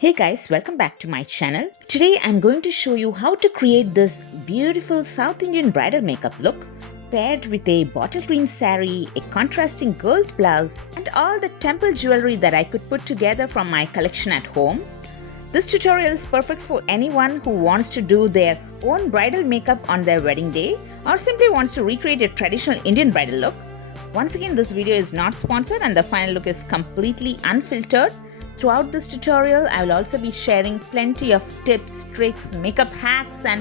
Hey guys, welcome back to my channel. Today I'm going to show you how to create this beautiful South Indian bridal makeup look paired with a bottle green saree, a contrasting gold blouse and all the temple jewelry that I could put together from my collection at home. This tutorial is perfect for anyone who wants to do their own bridal makeup on their wedding day or simply wants to recreate a traditional Indian bridal look. Once again, this video is not sponsored and the final look is completely unfiltered. Throughout this tutorial, I will also be sharing plenty of tips, tricks, makeup hacks and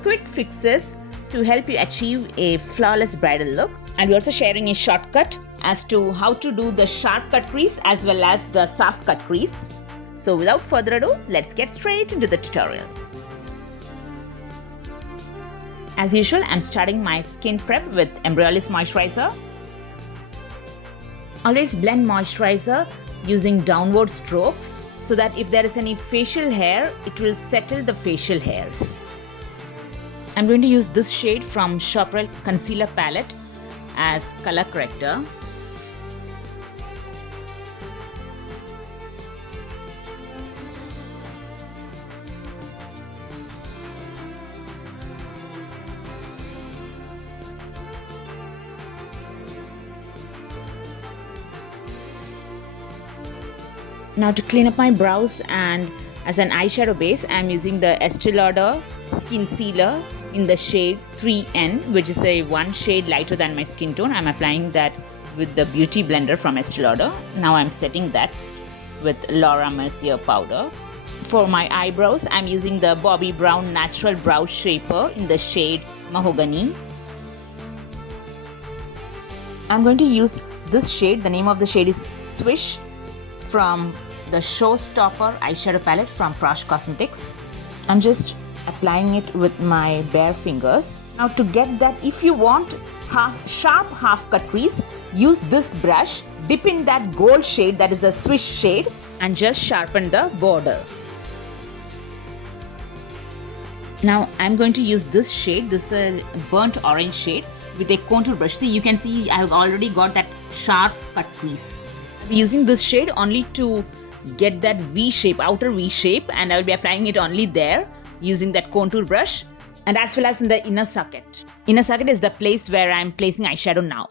quick fixes to help you achieve a flawless bridal look. I'll be also sharing a shortcut as to how to do the sharp cut crease as well as the soft cut crease. So without further ado, let's get straight into the tutorial. As usual, I'm starting my skin prep with Embryollis moisturizer. Always blend moisturizer using downward strokes so that if there is any facial hair, it will settle the facial hairs. I'm going to use this shade from Shopwell Concealer Palette as color corrector. Now to clean up my brows and as an eyeshadow base, I am using the Estee Lauder Skin Sealer in the shade 3N, which is a one shade lighter than my skin tone. I am applying that with the Beuty blender from Estee Lauder. Now I am setting that with Laura Mercier powder. For my eyebrows, I am using the Bobbi Brown Natural Brow Shaper in the shade Mahogany. I am going to use this shade. The name of the shade is Swish from the Showstopper eyeshadow palette from Prash Cosmetics. I'm just applying it with my bare fingers. Now to get that, if you want sharp half cut crease, use this brush, dip in that gold shade, that is the Swish shade, and just sharpen the border. Now I'm going to use this shade, this is a burnt orange shade, with a contour brush. See, you can see I have already got that sharp cut crease. I'm using this shade only to get that V shape, outer V shape, and I will be applying it only there using that contour brush and as well as in the inner socket. Inner socket is the place where I am placing eyeshadow now.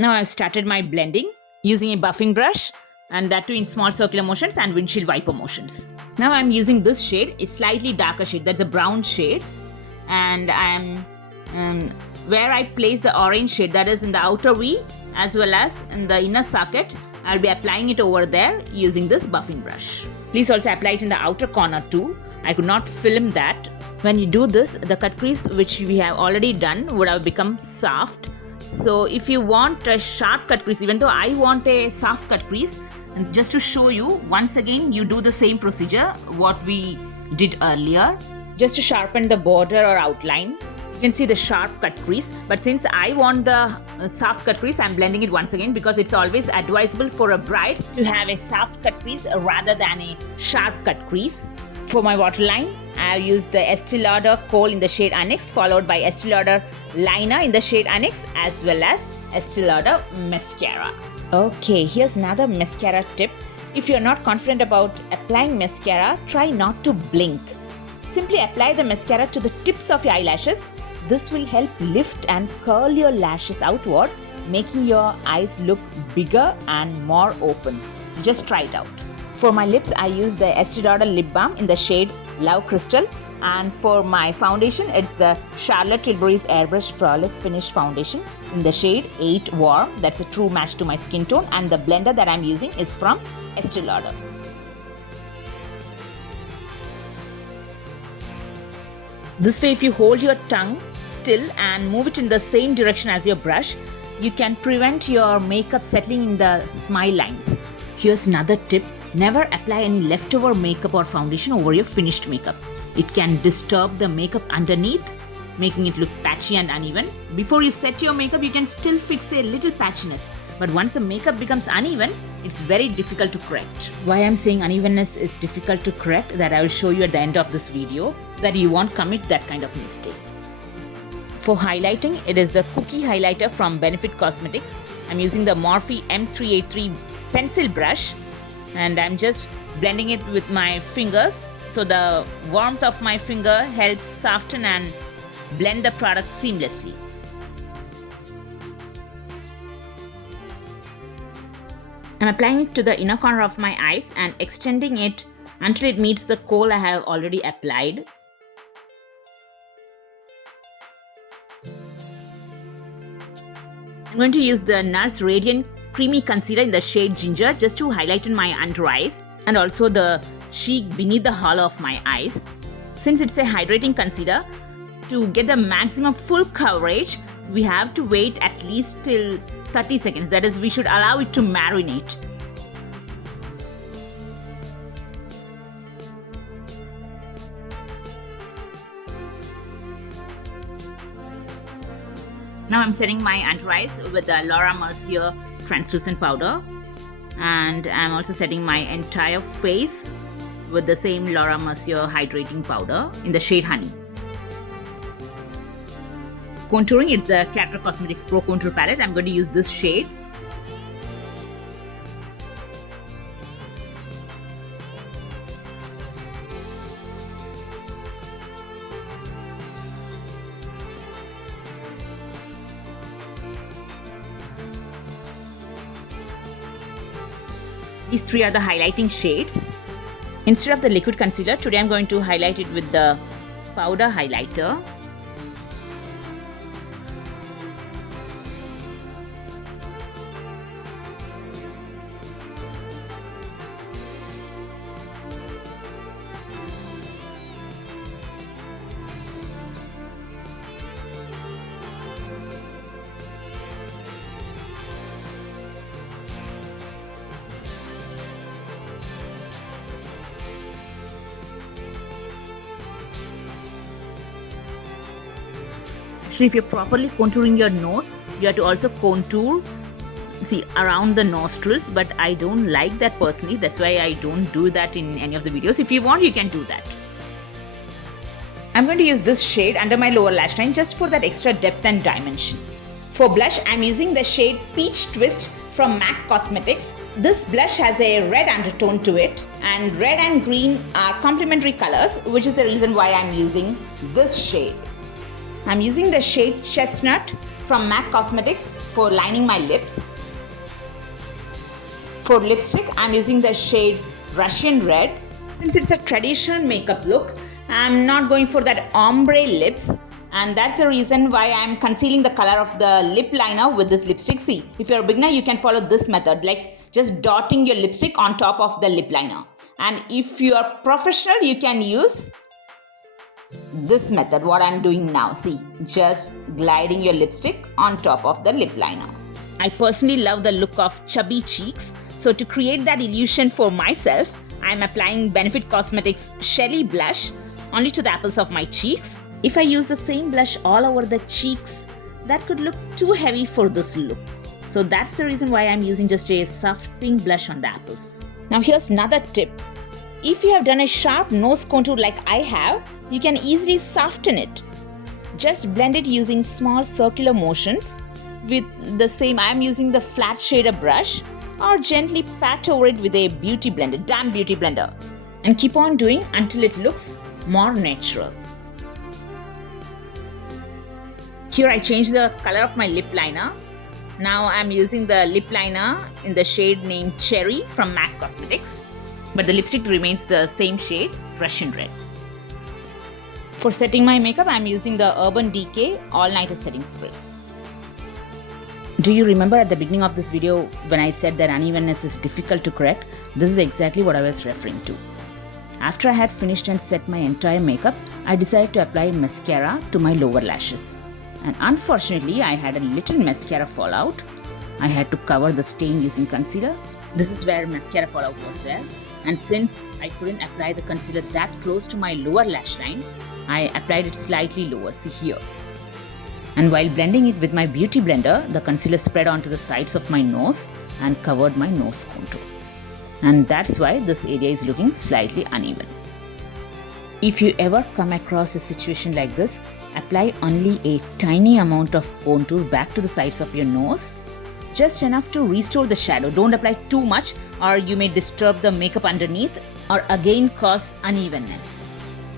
Now I have started my blending using a buffing brush and that too in small circular motions and windshield wiper motions. Now I am using this shade, a slightly darker shade, that's a brown shade, and I am where I place the orange shade, that is in the outer V as well as in the inner socket. I'll be applying it over there using this buffing brush. Please also apply it in the outer corner too. I could not film that. When you do this, the cut crease which we have already done would have become soft. So if you want a sharp cut crease, even though I want a soft cut crease, and just to show you, once again you do the same procedure what we did earlier. Just to sharpen the border or outline, you can see the sharp cut crease, but since I want the soft cut crease, I'm blending it once again because it's always advisable for a bride to have a soft cut crease rather than a sharp cut crease. For my waterline, I have used the Estee Lauder Kohl in the shade Onyx, followed by Estee Lauder Liner in the shade Onyx, as well as Estee Lauder Mascara. Okay, here's another mascara tip. If you're not confident about applying mascara, try not to blink. Simply apply the mascara to the tips of your eyelashes. This will help lift and curl your lashes outward, making your eyes look bigger and more open. Just try it out. For my lips, I use the Estee Lauder Lip Balm in the shade Love Crystal. And for my foundation, it's the Charlotte Tilbury's Airbrush Flawless Finish Foundation in the shade 8 Warm. That's a true match to my skin tone. And the blender that I'm using is from Estee Lauder. This way, if you hold your tongue still and move it in the same direction as your brush, you can prevent your makeup settling in the smile lines. Here's another tip. Never apply any leftover makeup or foundation over your finished makeup. It can disturb the makeup underneath, making it look patchy and uneven. Before you set your makeup, you can still fix a little patchiness. But once the makeup becomes uneven, it's very difficult to correct. Why I'm saying unevenness is difficult to correct, that I will show you at the end of this video, that you won't commit that kind of mistakes. For highlighting, it is the Cookie Highlighter from Benefit Cosmetics. I'm using the Morphe M383 pencil brush and I'm just blending it with my fingers. So the warmth of my finger helps soften and blend the product seamlessly. I'm applying it to the inner corner of my eyes and extending it until it meets the kohl I have already applied. I'm going to use the NARS Radiant Creamy Concealer in the shade Ginger just to highlight in my under eyes and also the cheek beneath the hollow of my eyes. Since it's a hydrating concealer, to get the maximum full coverage, we have to wait at least till 30 seconds. That is, we should allow it to marinate. Now I'm setting my under eyes with the Laura Mercier translucent powder, and I'm also setting my entire face with the same Laura Mercier hydrating powder in the shade Honey. Contouring, it's the Character Cosmetics Pro Contour Palette. I'm going to use this shade. These three are the highlighting shades. Instead of the liquid concealer, today I'm going to highlight it with the powder highlighter. Actually, if you're properly contouring your nose, you have to also contour, see, around the nostrils, but I don't like that personally. That's why I don't do that in any of the videos. If you want, you can do that. I'm going to use this shade under my lower lash line just for that extra depth and dimension. For blush, I'm using the shade Peach Twist from MAC Cosmetics. This blush has a red undertone to it, and red and green are complementary colors, which is the reason why I'm using this shade. I'm using the shade Chestnut from MAC Cosmetics for lining my lips. For lipstick, I'm using the shade Russian Red. Since it's a traditional makeup look, I'm not going for that ombre lips, and that's the reason why I'm concealing the color of the lip liner with this lipstick. See, if you're a beginner, you can follow this method, like just dotting your lipstick on top of the lip liner. And if you are professional, you can use this method, what I'm doing now. See, just gliding your lipstick on top of the lip liner. I personally love the look of chubby cheeks, so to create that illusion for myself, I'm applying Benefit Cosmetics Shelly Blush only to the apples of my cheeks. If I use the same blush all over the cheeks, that could look too heavy for this look. So that's the reason why I'm using just a soft pink blush on the apples. Now here's another tip. If you have done a sharp nose contour like I have, you can easily soften it. Just blend it using small circular motions with the same, I'm using the flat shader brush, or gently pat over it with a beauty blender, damp beauty blender. And keep on doing until it looks more natural. Here I changed the color of my lip liner. Now I'm using the lip liner in the shade named Cherry from MAC Cosmetics. But the lipstick remains the same shade, Russian Red. For setting my makeup, I'm using the Urban Decay All Nighter Setting Spray. Do you remember at the beginning of this video when I said that unevenness is difficult to correct? This is exactly what I was referring to. After I had finished and set my entire makeup, I decided to apply mascara to my lower lashes. And unfortunately, I had a little mascara fallout. I had to cover the stain using concealer. This is where mascara fallout was there. And since I couldn't apply the concealer that close to my lower lash line, I applied it slightly lower, see here. And while blending it with my beauty blender, the concealer spread onto the sides of my nose and covered my nose contour. And that's why this area is looking slightly uneven. If you ever come across a situation like this, apply only a tiny amount of contour back to the sides of your nose, just enough to restore the shadow. Don't apply too much or you may disturb the makeup underneath or again cause unevenness.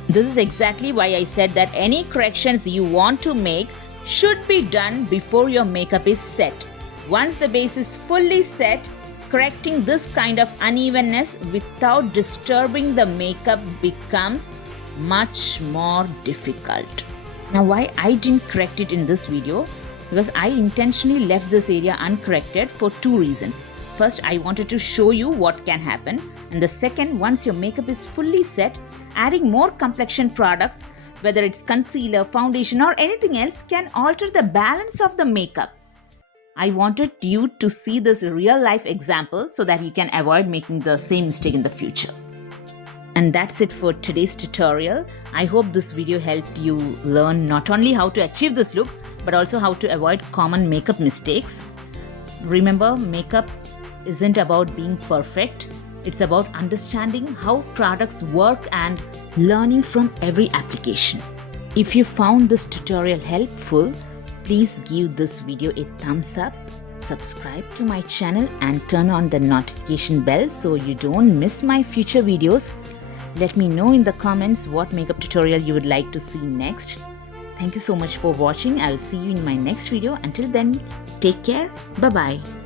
This is exactly why I said that any corrections you want to make should be done before your makeup is set. Once the base is fully set, correcting this kind of unevenness without disturbing the makeup becomes much more difficult. Now, why I didn't correct it in this video? Because I intentionally left this area uncorrected for two reasons. First, I wanted to show you what can happen. And the second, once your makeup is fully set, adding more complexion products, whether it's concealer, foundation or anything else, can alter the balance of the makeup. I wanted you to see this real life example so that you can avoid making the same mistake in the future. And that's it for today's tutorial. I hope this video helped you learn not only how to achieve this look, but also how to avoid common makeup mistakes. Remember, makeup isn't about being perfect. It's about understanding how products work and learning from every application. If you found this tutorial helpful, please give this video a thumbs up, subscribe to my channel and turn on the notification bell so you don't miss my future videos. Let me know in the comments what makeup tutorial you would like to see next. Thank you so much for watching. I'll see you in my next video. Until then, take care. Bye-bye.